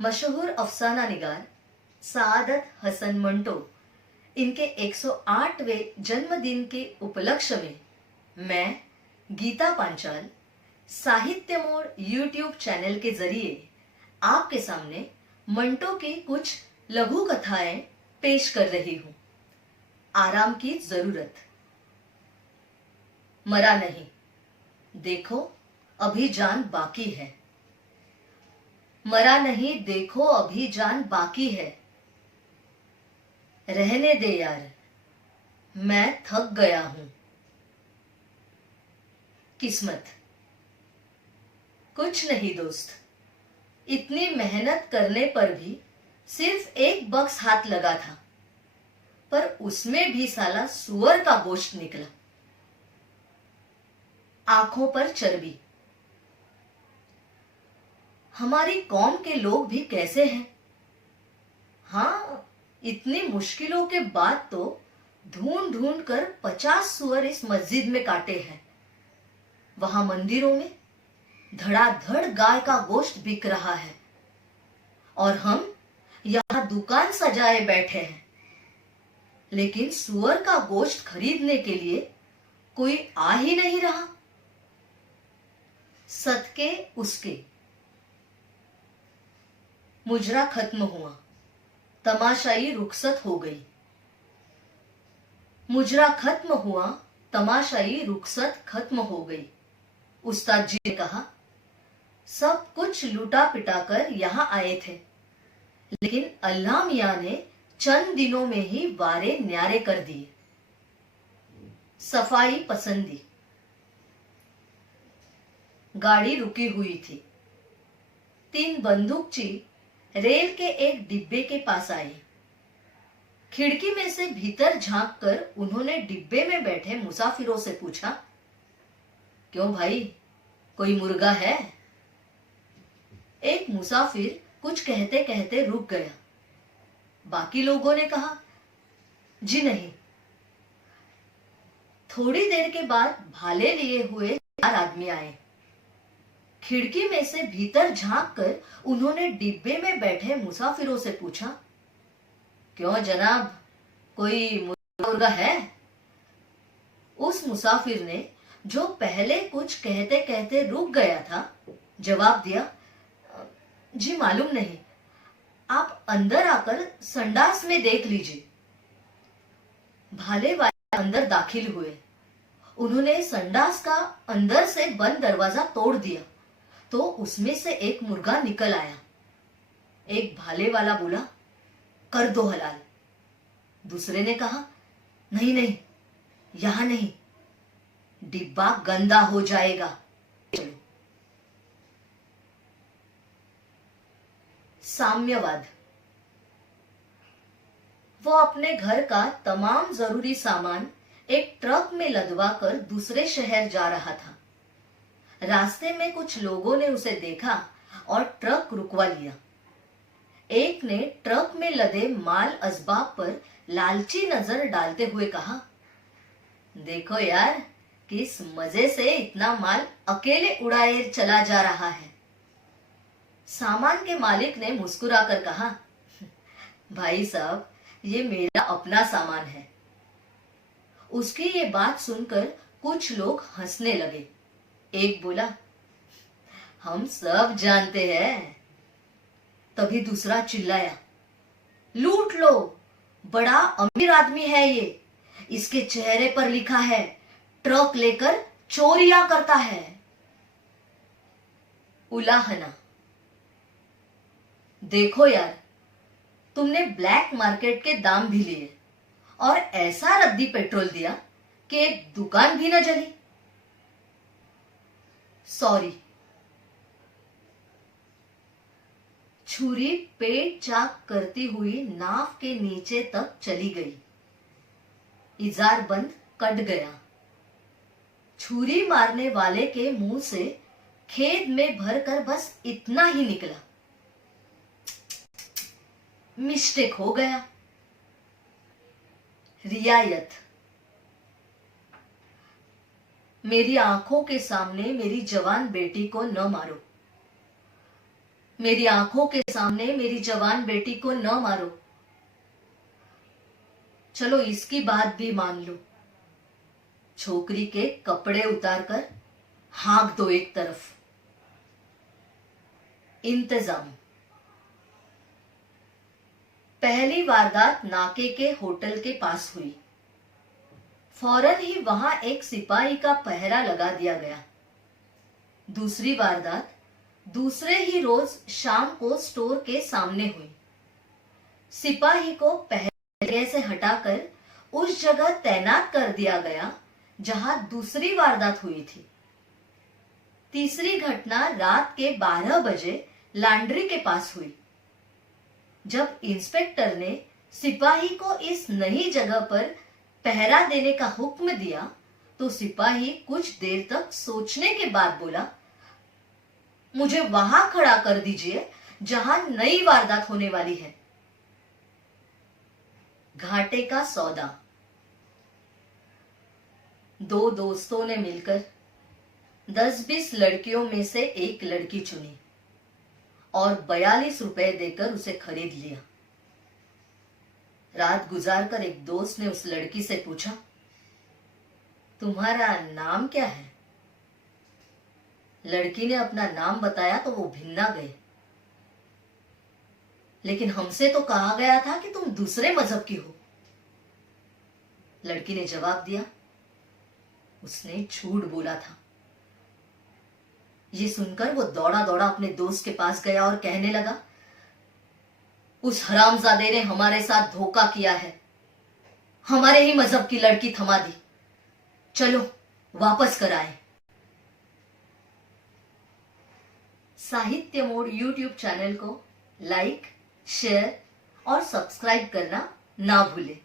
मशहूर अफसाना निगार सआदत हसन मंटो इनके 108वें जन्मदिन के उपलक्ष्य में मैं गीता पांचाल साहित्य मोड़ यूट्यूब चैनल के जरिए आपके सामने मंटो की कुछ लघु कथाएं पेश कर रही हूं। आराम की जरूरत। मरा नहीं, देखो अभी जान बाकी है। मरा नहीं, देखो अभी जान बाकी है। रहने दे यार, मैं थक गया हूं। किस्मत। कुछ नहीं दोस्त, इतनी मेहनत करने पर भी सिर्फ एक बक्स हाथ लगा था, पर उसमें भी साला सुअर का गोश्त निकला। आंखों पर चर्बी। हमारी कौम के लोग भी कैसे हैं। हाँ, इतनी मुश्किलों के बाद तो ढूंढ ढूंढ कर 50 सुअर इस मस्जिद में काटे हैं। वहां मंदिरों में धड़ाधड़ गाय का गोश्त बिक रहा है और हम यहां दुकान सजाए बैठे हैं, लेकिन सुअर का गोश्त खरीदने के लिए कोई आ ही नहीं रहा। सदके उसके। मुजरा खत्म हुआ, तमाशाई रुखसत हो गई। मुजरा खत्म हुआ, तमाशाई रुखसत खत्म हो गई। उस्ताद जी ने कहा, सब कुछ लूटा पिटा कर यहां आए थे, लेकिन अल्लाह मियां ने चंद दिनों में ही वारे न्यारे कर दिए। सफाई पसंदी। गाड़ी रुकी हुई थी। 3 बंदूकची रेल के एक डिब्बे के पास आए। खिड़की में से भीतर झांक कर उन्होंने डिब्बे में बैठे मुसाफिरों से पूछा, क्यों भाई, कोई मुर्गा है? एक मुसाफिर कुछ कहते कहते रुक गया। बाकी लोगों ने कहा, जी नहीं। थोड़ी देर के बाद भाले लिए हुए 4 आदमी आए। खिड़की में से भीतर झांक कर उन्होंने डिब्बे में बैठे मुसाफिरों से पूछा, क्यों जनाब, कोई मुर्गा है? उस मुसाफिर ने, जो पहले कुछ कहते कहते रुक गया था, जवाब दिया, जी मालूम नहीं, आप अंदर आकर संडास में देख लीजिए। भाले वाले अंदर दाखिल हुए। उन्होंने संडास का अंदर से बंद दरवाजा तोड़ दिया तो उसमें से एक मुर्गा निकल आया। एक भाले वाला बोला, कर दो हलाल। दूसरे ने कहा, नहीं नहीं, यहां नहीं, डिब्बा गंदा हो जाएगा। चलो। साम्यवाद। वो अपने घर का तमाम जरूरी सामान एक ट्रक में लदवा कर दूसरे शहर जा रहा था। रास्ते में कुछ लोगों ने उसे देखा और ट्रक रुकवा लिया। एक ने ट्रक में लदे माल असबाब पर लालची नजर डालते हुए कहा, देखो यार, किस मजे से इतना माल अकेले उड़ाए चला जा रहा है। सामान के मालिक ने मुस्कुराकर कहा, भाई साहब, ये मेरा अपना सामान है। उसकी ये बात सुनकर कुछ लोग हंसने लगे। एक बोला, हम सब जानते हैं। तभी दूसरा चिल्लाया, लूट लो, बड़ा अमीर आदमी है ये, इसके चेहरे पर लिखा है ट्रक लेकर चोरियां करता है। उलाहना। देखो यार, तुमने ब्लैक मार्केट के दाम भी लिए और ऐसा रद्दी पेट्रोल दिया कि एक दुकान भी न जली। सॉरी। छुरी पेट चाक करती हुई नाव के नीचे तक चली गई। इजार बंद कट गया। छुरी मारने वाले के मुंह से खेद में भरकर बस इतना ही निकला, मिस्टेक हो गया। रियायत। मेरी आंखों के सामने मेरी जवान बेटी को न मारो। मेरी आंखों के सामने मेरी जवान बेटी को न मारो। चलो इसकी बात भी मान लो। छोकरी के कपड़े उतारकर हाँक दो एक तरफ। इंतजाम। पहली वारदात नाके के होटल के पास हुई। फौरन ही वहां एक सिपाही का पहरा लगा दिया गया। दूसरी वारदात दूसरे ही रोज शाम को स्टोर के सामने हुई। सिपाही को पहले जगह से हटाकर उस जगह तैनात कर दिया गया जहां दूसरी वारदात हुई थी। तीसरी घटना रात के 12 बजे लॉन्ड्री के पास हुई। जब इंस्पेक्टर ने सिपाही को इस नई जगह पर पहरा देने का हुक्म दिया तो सिपाही कुछ देर तक सोचने के बाद बोला, मुझे वहां खड़ा कर दीजिए जहां नई वारदात होने वाली है। घाटे का सौदा। दो दोस्तों ने मिलकर 10-20 लड़कियों में से एक लड़की चुनी और 42 रुपए देकर उसे खरीद लिया। रात गुजारकर एक दोस्त ने उस लड़की से पूछा, तुम्हारा नाम क्या है? लड़की ने अपना नाम बताया तो वो भिन्ना गए। लेकिन हमसे तो कहा गया था कि तुम दूसरे मजहब की हो। लड़की ने जवाब दिया, उसने झूठ बोला था। ये सुनकर वो दौड़ा दौड़ा अपने दोस्त के पास गया और कहने लगा, उस हरामजादे ने हमारे साथ धोखा किया है, हमारे ही मजहब की लड़की थमा दी, चलो वापस कराएं। साहित्य मोड़ यूट्यूब चैनल को लाइक, शेयर और सब्सक्राइब करना ना भूलें।